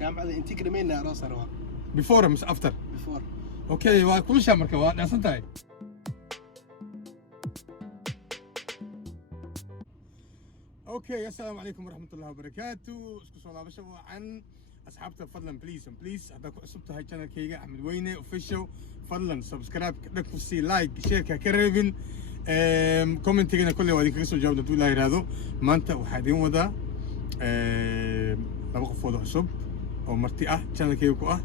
جامعة انتي كريمين راس روا before مش after before okay waa kula shaa marka waa dhaasan tahay okay assalaamu calaykum waraxmatullahi wabarakaatu isku soo laabasho wacan asxaabta fadlan please haddaad ku cusub tahay channelkayga Axmed Weyne official fadlan subscribe dhag ku sii like share-ka ka reebin commentigana kulli waa idinkaga soo jawaabta hadduu ilaahay yiraahdo maanta waxaa idin wadaa laba qofood oo cusub oo marti ah channelkayga ku ah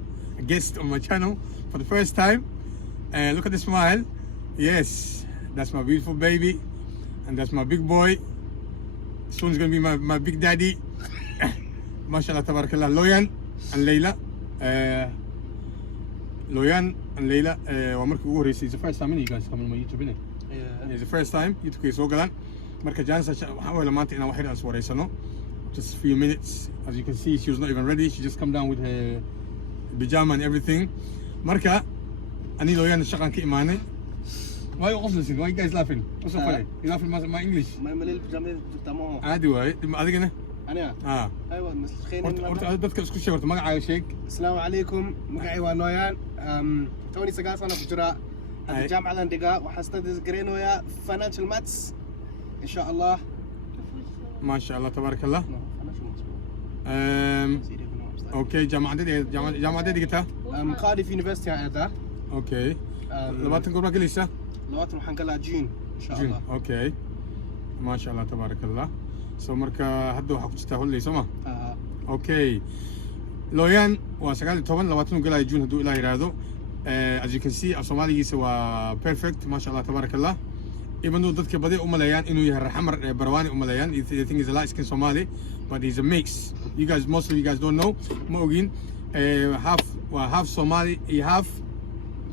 guest on my channel for the first time. Look at the smile. Yes, that's my beautiful baby, and that's my big boy. Soon's gonna be my big daddy. MashaAllah, tabarakallah. Loyan and Layla. Loyan and Layla. It's the first time you guys come on my YouTube, isn't it? Yeah. It's the first time. You took it so good. Marka Jansa, how am I now? Here, answer so no. Just a few minutes. As you can see, she was not even ready. She just come down with her pajama and everything. Marka, I need Loyan Shakan Kimane. Why are you listening? Why are you guys laughing? What's so funny? You laughing my English? My little pajama تمام. عادي واي. أديك أنا. أنا. أيوة مثل خير. أردت كل شيء ورت ما قاعد شيك. السلام عليكم. مقعي ونويان. توني سجاس أنا في جراء الجامعة الأندقاء وحستدرس جرين ويا financial maths. إن شاء الله. ما شاء الله تبارك الله. اوكي جامعة دي قلتها؟ قاعدة في يونيفرستي هذا. اوكي. لغات نقول باقي لسه؟ لغات محنقلة جين ان شاء الله. اوكي. ما شاء الله تبارك الله. سو مركا هدو حق تستاهل لي سما؟ اوكي. لويان وسقال طبعا لغات نقول جون هدو الى هذا. as you can see الصومالي سوا perfect ما شاء الله تبارك الله. even though dadka badi u maleeyaan inuu yahay xamar barwaani u maleeyaan they think is a light skin Somali but he's a mix. You guys, most of you guys don't know. Ma ogin half Somali, half.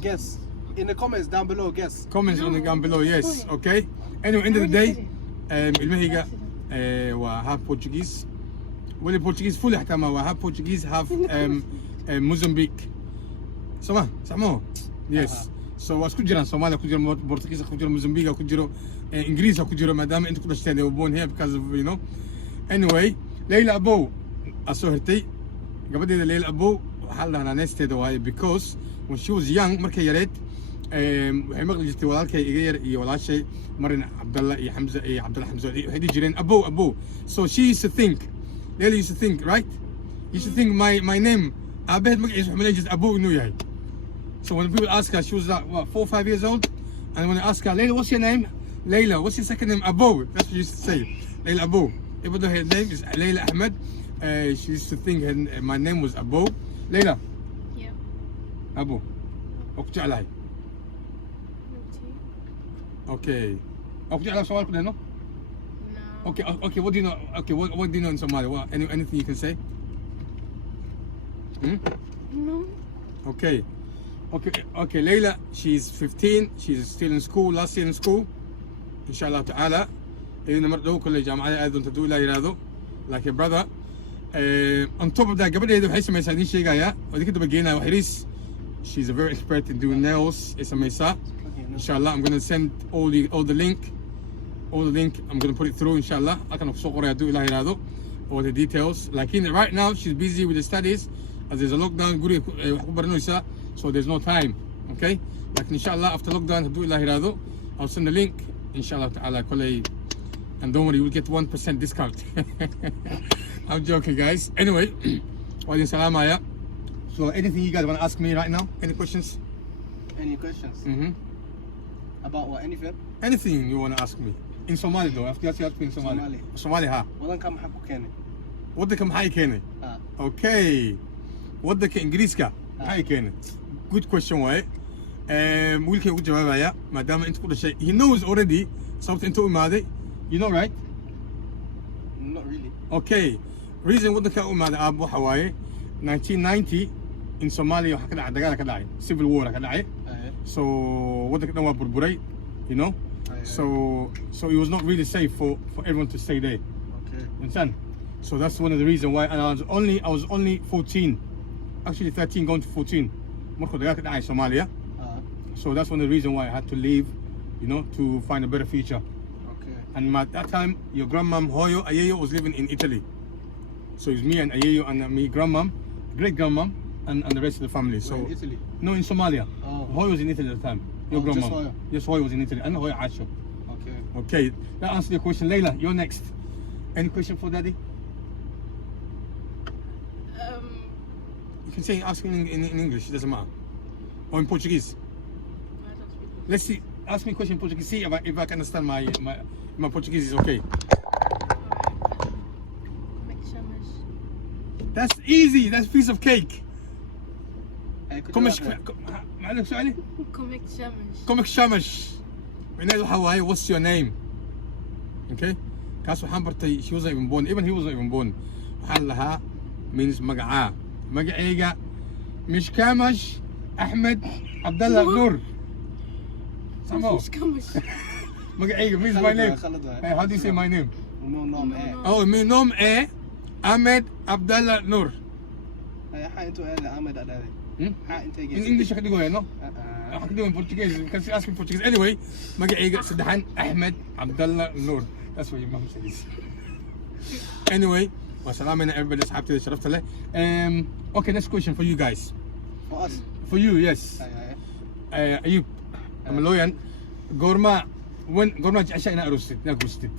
Guess in the comments down below. Guess. Comments on the down below. Yes. Okay. Anyway, end of the day, المهيجة half Portuguese. Well, Portuguese fully حتى half Portuguese, half Mozambique. سمع سمعوا. Yes. So was could you Somalia, could you Portuguese, could you Mozambique, could you English, could you Madam, and could understand they were born here because of Anyway. Layla Abo asohirtay gabadheeda Layla Abo waxa la dhahnaa nesteeda waaye because when she was young markay yareed waxay maqli jirtay walaalkay iga yar iyo walaashay Marin Abdallah iyo Hamza iyo Abdallah Hamza waxay dhihi jireen Abo so she used to think Layla used to think right used to think my name aabaheed magaciisa wuxuu malayn jirtay Abo inuu yahay so when people ask her she was like what 4 or 5 years old and when they ask her Layla what's your name Layla what's your second name Abo that's what she used to say Layla Abo. Even though her name is Layla Ahmed, she used to think my name was Abo. Layla? Yeah. Abo. أكتب علي. Okay. أكتب على سؤال كله no? No. Okay. What do you know? Okay. What do you know in Somalia? Anything you can say? No. Okay. Layla, she's 15. She's still in school. Last year in school. Inshallah ta'ala. إذا مرة كل جامعة أيضا تدو إلى هذا like a brother on top of that قبل يدو حيث ما يساعدني شيء جاية ودي كده بجينا وحريس she's a very expert in doing nails اسمها ميسا إن شاء الله I'm gonna send all the link I'm gonna put it through إن شاء الله أكن أفسوق يدو إلى هذا all the details لكن right now she's busy with the studies as there's a lockdown قولي وحكبر نويسا so there's no time okay لكن إن شاء الله after lockdown تدو إلى هذا I'll send the link إن شاء الله تعالى كله And don't worry, you will get 1% discount. I'm joking, guys. Anyway, so anything you guys want to ask me right now? Any questions? Any questions? About what? Anything? Anything you want to ask me. In Somali though, after you ask me in Somali. Somali ha? Wadan kam حكوا كاني. ودك محاي كاني. Okay. ودك إنجليز كا. محاي كاني. Good question why? ممكن أقول جوابها يا. ما دام أنت كل شيء. He knows already. صوت أنتو ماذا? You know, right? Not really. Okay. Reason ودك أقول ماذا أبو حواي 1990 in Somalia كده عدقالة كده عين civil war كده عين. So ودك نوع بربري, you know. So it was not really safe for everyone to stay there. Okay. Understand? So that's one of the reasons why. And I was only 14, actually 13 going to 14. مركو دقالة كده عين Somalia. So that's one of the reasons why I had to leave, you know, to find a better future. And at that time, your grandmom Hoyo Ayeyo was living in Italy. So it's me and Ayeyo and me grandmom great grandmom, and the rest of the family. So So in Italy. no, in Somalia. Oh. Hoy was in Italy at the time. Your Oh, just grandma. Hoya. Yes, Hoy was in Italy. And Hoy Asho. Okay. Okay, that answers your question. Layla, you're next. Any question for Daddy? You can say ask me in English. It doesn't matter. Or in Portuguese. I don't speak. Let's see. Ask me a question in Portuguese. See if I can understand my Portuguese is okay. Como é que chamas? That's easy. That's a piece of cake. Como معلش سؤالي. Como é que chamas? Como é que chamas? Micnaheedu waxa waaye, what's your name? Okay? Kaas waxaan bartay, she wasn't even born, even he wasn't even born. Waxaan lahaa means magacaa. Magacayga Mishkamash Ahmed Abdallah Nur. Samo. Mas chamas? Magacayga means my name. Hey, how do you say my name? No, no, Oh, my name is Ahmed Abdallah Nur. ها انتوا هذا عمد على هذا. Hmm? ها انت In English حكي تقول no? حكي تقول in Portuguese because she asked me in Portuguese. Anyway, magacayga saddexan Ahmed Abdallah Nur. That's what your mom says. Anyway, wasalaamina everybody asxaabtayda sharafta leh. Okay, next question for you guys. For us. For you, yes. Ayub, I'm a lawyer. Goorma jecesha inaa guurstid?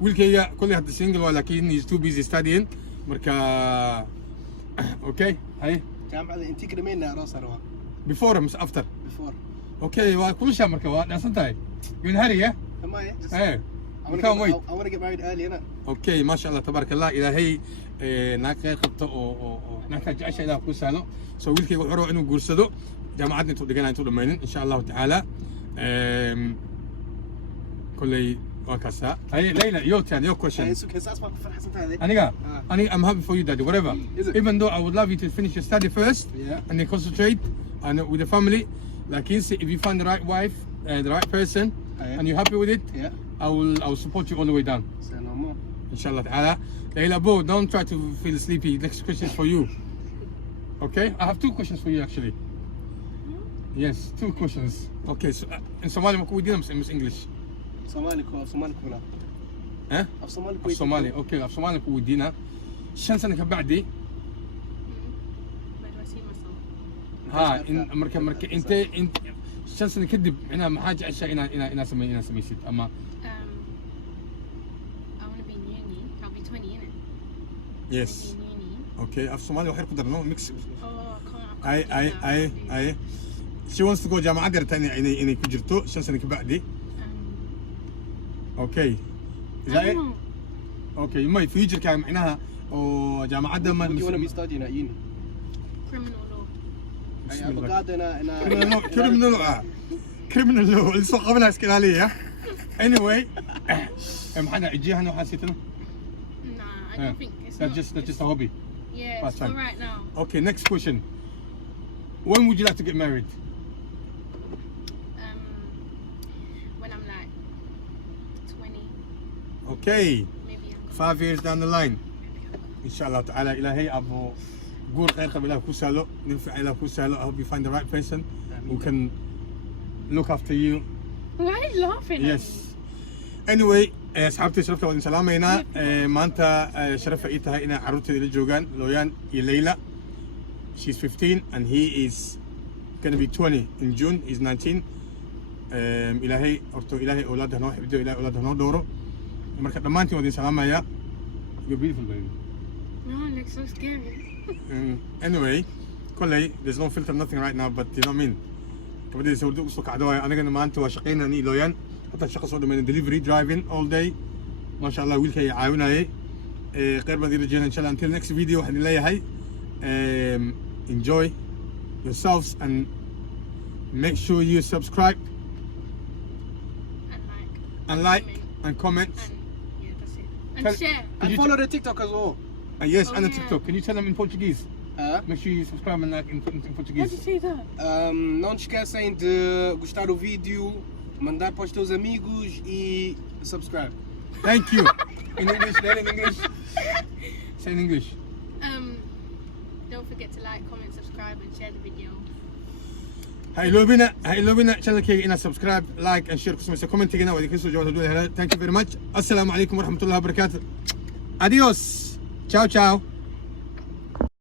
Wiilkayga kulli hadda single waa laakiin he's too busy studying. Marka okay, hay. جامعة انتي كده مين راس روا. Before or after? Before. Okay, waa kulli shaa marka waa dhaasan tahay. You're in a hurry, yeah? Am I? Just, Hey. I You can't wait. want to get married early, innit? Okay, ما شاء الله تبارك الله. إلهي naag khayr qabto oo naagta jecesha ilaah ku sahlo. So wiilkayga wuxuu rabaa inuu guursado. Jaamacadna intuu dhiganayo intuu dhammaynin insha allahu tacaala. Kolley waa kaasa. Hey, Layla, your turn, your question. It's okay. That's my فرحة هذه. Aniga, I'm happy for you, Daddy. Whatever. Is it? Even though I would love you to finish your study first Yeah. and then concentrate and with the family. Like if you find the right wife, the right person, Yeah. and you're happy with it, Yeah. I will support you all the way down. Say no more. Inshallah ta'ala. Layla Bo, don't try to feel sleepy. Next question is for you. Okay? I have two questions for you actually. Yes, two questions. Okay, so in Somali ما كويدين مش English. Somali كولا. ها؟ في Somali في Somali. Okay, في Somali كويدينا. شن سنة بعدي؟ Where do I see myself? ها إن مركب أنت شن سنة كدب أنا ما حاجة أشياء أنا سميت أما I want to be in uni. I'll be 20, innit? yes. I'll be in uni. Okay, في Somali وحير قدر no mix. Oh, I can't. أي. She wants to go جامعة قدر تاني إني كجرتو شن سنة بعدي. Okay. I don't know. اوكي ما فيوتشر كان معناها وجامعة What do you want to be ما studying at uni? Criminal law. I forgot أنا كريمنال لو اللي سوق قبلها اسكندريه. Anyway, محنا اجيها انا وحسيت انه Nah, I don't think it's that's just a hobby. Yeah, Past it's for time. right now. Okay, next question. When would you like to get married? When I'm like 20, Okay, maybe younger. 5 years down the line. ان شاء الله تعالى الهي ابو قول خير قبل الله كوسالو ننفع الله كوسالو. I hope you find the right person who can look after you. Why are you laughing at Yes. Anyway, asxaabtay sharafta waan salaamaynaa. Maanta sharaf ay tahay inay carruurteeda la joogaan Looyaan iyo Layla. She's 15 and he is going to be 20 in June. He's 19. Ilaahay horto Ilaahay awlaadda noo xifdiyo, Ilaahay awlaadda noo dhooro. Marka dhammaantiin waan idin salaamayaa. You're beautiful, baby. me? No, it looks so scary. Anyway, kolley, there's no filter, nothing right now, but you know what I mean. gabadheeda sawirda usoo kacdo waayo anagana maanta waa shaqaynaa ni Looyaan hataa shaqo soo dhamayna delivery driving all day maasha Allah wiilka ayaa caawinayay qeyr baan idin rajeynaa inshallah until next video waxaan idin leeyahay enjoy yourselves and make sure you subscribe And like. and comment And yeah, that's it. And Tell- share. Could you And follow the TikTok as well. yes Oh, and the yeah. TikTok. Can you tell them in Portuguese? Make sure you subscribe and like in Why did you Portuguese. say that? Não te esquecem de gostar do vídeo, mandar para os teus amigos e subscribe. Thank you. In English, then in English. Say in English. Don't forget to like, comment, subscribe, and share the video. هاي لوبينا channelkayga inaad subscribe like and share ku samayso commentigana waa idinka soo jawaabta dul helaa. Thank you very much. Assalaamu calaykum waraxmatullahi wabarakaatu. Adios. Ciao ciao.